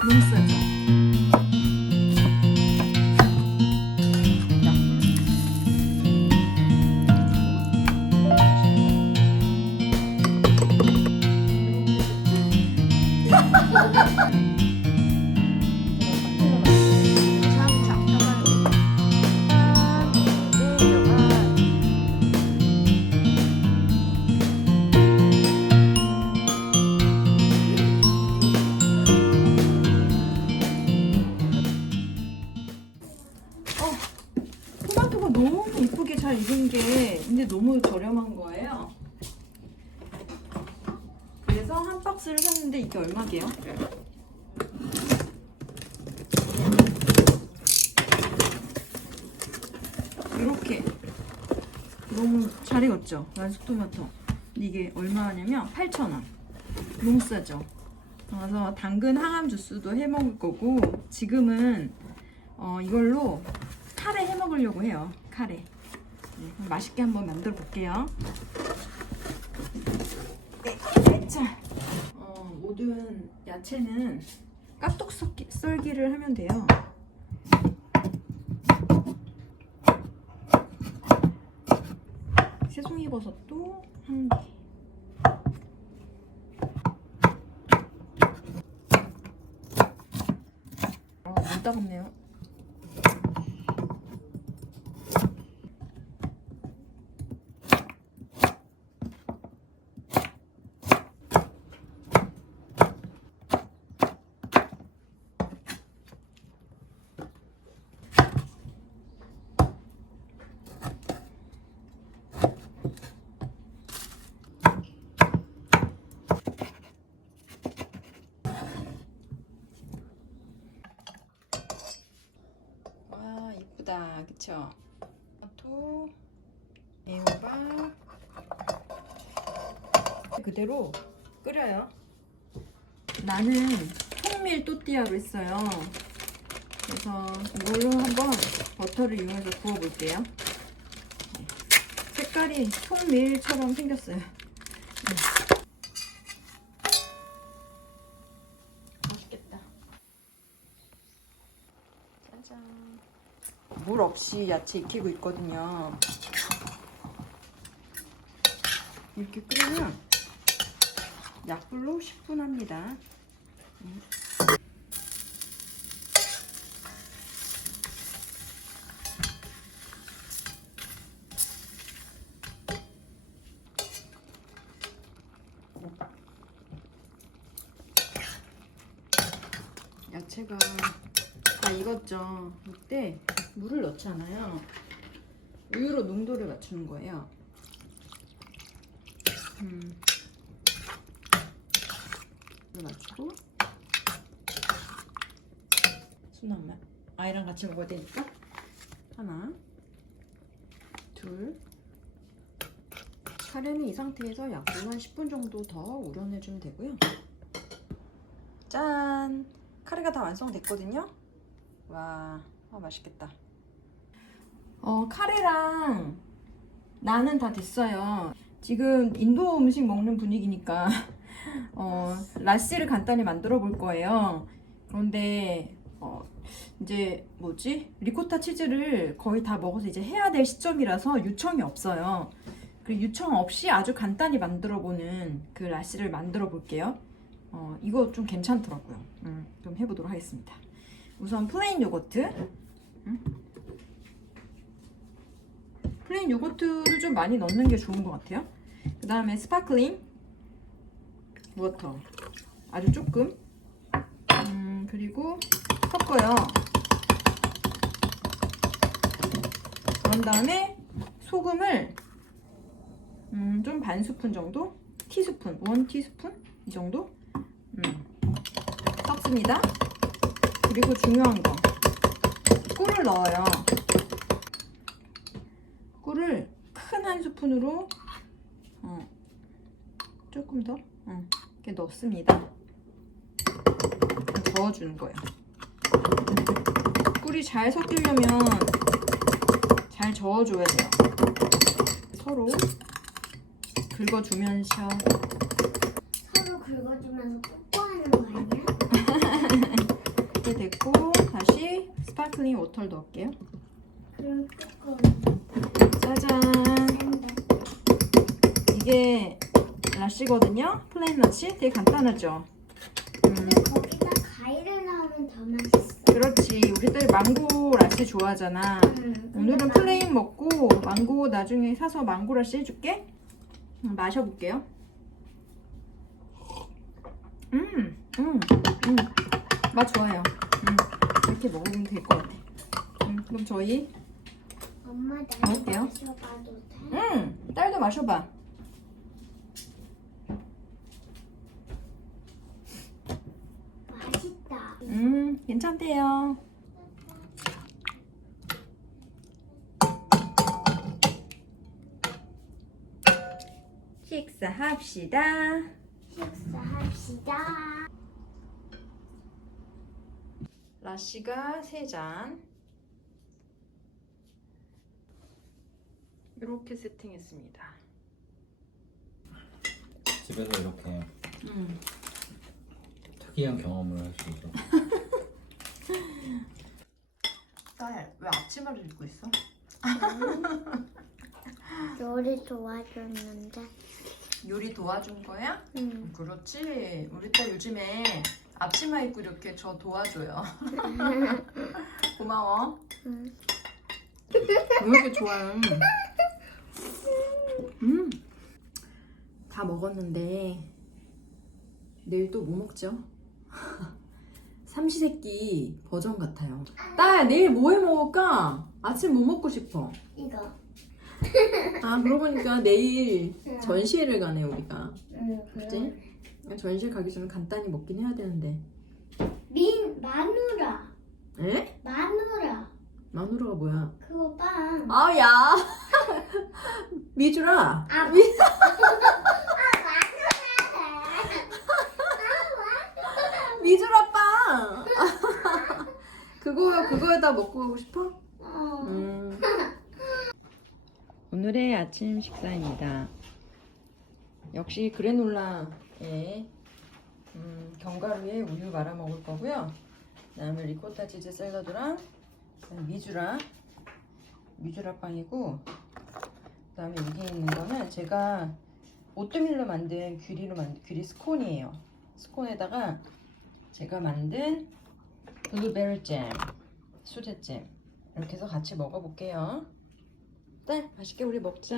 너무 싸죠? 토마토가 너무 이쁘게 잘 익은 게 근데 너무 저렴한 거예요. 그래서 한 박스를 샀는데 이게 얼마게요? 이렇게 너무 잘 익었죠? 완숙 토마토. 이게 얼마냐면 8,000원. 너무 싸죠? 그래서 당근 항암 주스도 해 먹을 거고 지금은 이걸로 카레 해 먹으려고 해요. 카레. 네, 그럼 맛있게 한번 만들어 볼게요. 네, 자, 모든 야채는 깍둑 썰기를 하면 돼요. 새송이버섯도 한 개. 안 따갑네요. 와, 이쁘다. 그쵸? 토마토, 애호박 그대로 끓여요. 나는 통밀 또띠아로 했어요. 그래서 이걸로 한번 버터를 이용해서 구워 볼게요. 색깔이 통밀처럼 생겼어요. 맛있겠다. 짜잔. 물 없이 야채 익히고 있거든요. 이렇게 끓이면 약불로 10분 합니다. 야채가 다 익었죠. 이때 물을 넣잖아요. 우유로 농도를 맞추는 거예요. 물 맞추고 순한맛 아이랑 같이 먹어야 되니까 하나, 둘. 카레는 이 상태에서 약불로 한 10분 정도 더 우려내주면 되고요. 짠! 카레가 다 완성됐거든요. 와, 맛있겠다. 카레랑 나는 다 됐어요. 지금 인도 음식 먹는 분위기니까 라시를 간단히 만들어 볼 거예요. 그런데 이제 뭐지? 리코타 치즈를 거의 다 먹어서 이제 해야 될 시점이라서 유청이 없어요. 그리고 유청 없이 아주 간단히 만들어 보는 그 라시를 만들어 볼게요. 이거 좀 괜찮더라고요. 좀 해보도록 하겠습니다. 우선 플레인 요거트. 플레인 요거트를 좀 많이 넣는 게 좋은 것 같아요. 그 다음에 스파클링 워터 아주 조금. 그리고 섞어요. 그런 다음에 소금을 좀 반 스푼 정도, 티스푼, 1티스푼 이 정도 섞습니다. 그리고 중요한 거 꿀을 넣어요. 꿀을 큰 한 스푼으로 조금 더 이렇게 넣습니다. 저어주는 거예요. 꿀이 잘 섞이려면 잘 저어줘야 돼요. 서로 긁어주면서 서로 긁어주면서 뽀뽀하는 거 아니야? 스파클링 워터를 넣을게요. 그럼 조금 짜잔. 센데. 이게 라시거든요. 플레인 라시 되게 간단하죠. 근데 거기다 과일을 넣으면 더 맛있어. 그렇지. 우리 딸 망고 라시 좋아하잖아. 오늘은 플레인 먹고 망고 나중에 사서 망고 라시 해줄게. 마셔볼게요. 맛 좋아요. 이렇게 먹으면 될 것 같아. 그럼 저희 엄마 나도 먹을게요. 마셔봐도 돼? 딸도 마셔봐. 맛있다. 괜찮대요. 식사합시다. 식사합시다. 라시가 3잔. 이렇게 세팅했습니다. 집에서 이렇게 특이한 경험을 할 수 있어. 딸, 왜 앞치마를 입고 있어? 요리 도와줬는데. 요리 도와준 거야? 응. 그렇지. 우리 딸 요즘에 앞치마 입고 이렇게 저 도와줘요. 고마워. 응. 왜 이렇게 좋아요? 다 먹었는데 내일 또 뭐 먹죠? 삼시세끼 버전 같아요. 딸, 내일 뭐 해 먹을까? 아침 뭐 먹고 싶어? 이거. 아, 그러고 보니까 내일 전시회를 가네 우리가. 응. 그치? 전시회 가기 전에 간단히 먹긴 해야 되는데. 마누라. 에? 마누라. 마누라가 뭐야? 그거 빵. 아, 야. 미주라. 아, 미주라 빵. 그거에다 먹고 가고 싶어? 오늘의 아침 식사입니다. 역시 그래놀라에 견과류에 우유 말아 먹을 거고요. 그다음에 리코타 치즈 샐러드랑 미주라 빵이고, 그다음에 여기 있는 거는 제가 오트밀로 만든 귀리 스콘이에요. 스콘에다가 제가 만든 블루베리 잼, 수제잼 이렇게 해서 같이 먹어볼게요. 네, 맛있게 우리 먹자.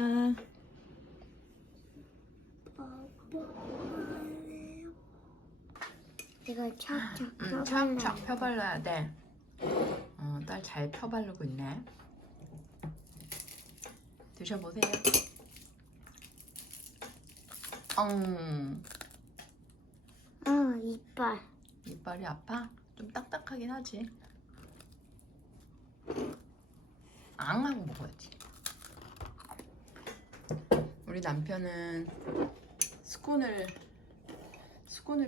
이걸 착착 착착 펴발라야 돼. 딸 잘 펴바르고 있네. 드셔보세요. 이빨. 이빨이 아파? 좀 딱딱하긴 하지. 앙하고 먹어야지. 우리 남편은 스콘을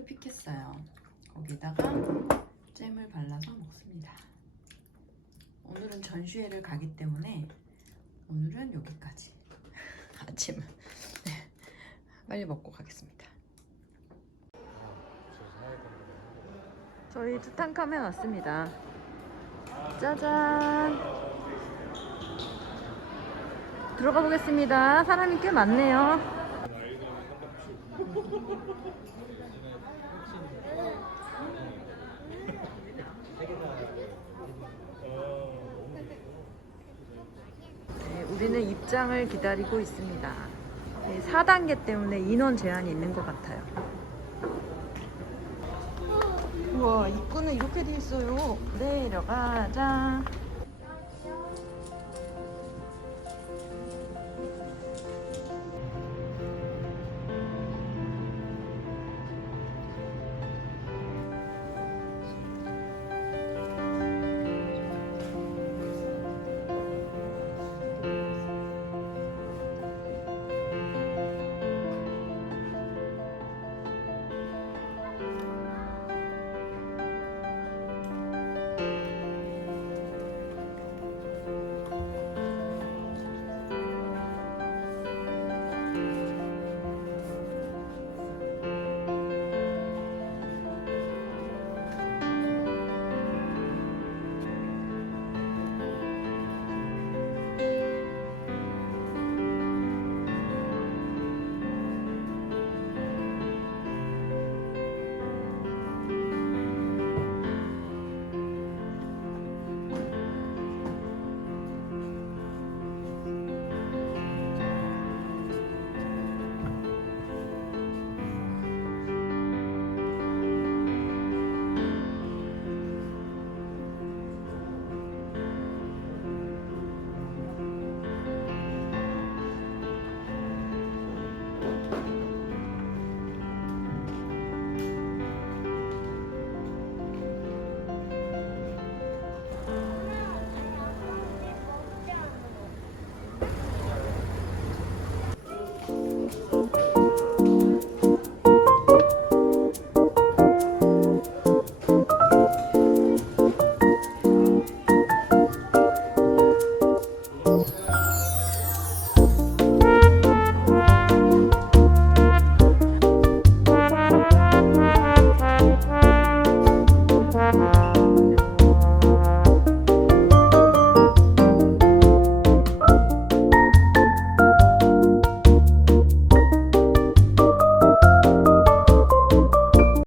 픽했어요. 거기다가 잼을 발라서 먹습니다. 오늘은 전시회를 가기 때문에 오늘은 여기까지. 아침은 빨리 먹고 가겠습니다. 저희 투탕카멘 왔습니다. 짜잔. 들어가 보겠습니다. 사람이 꽤 많네요. 네, 우리는 입장을 기다리고 있습니다. 4단계 때문에 인원 제한이 있는 것 같아요. 우와, 입구는 이렇게 돼 있어요. 내려가자.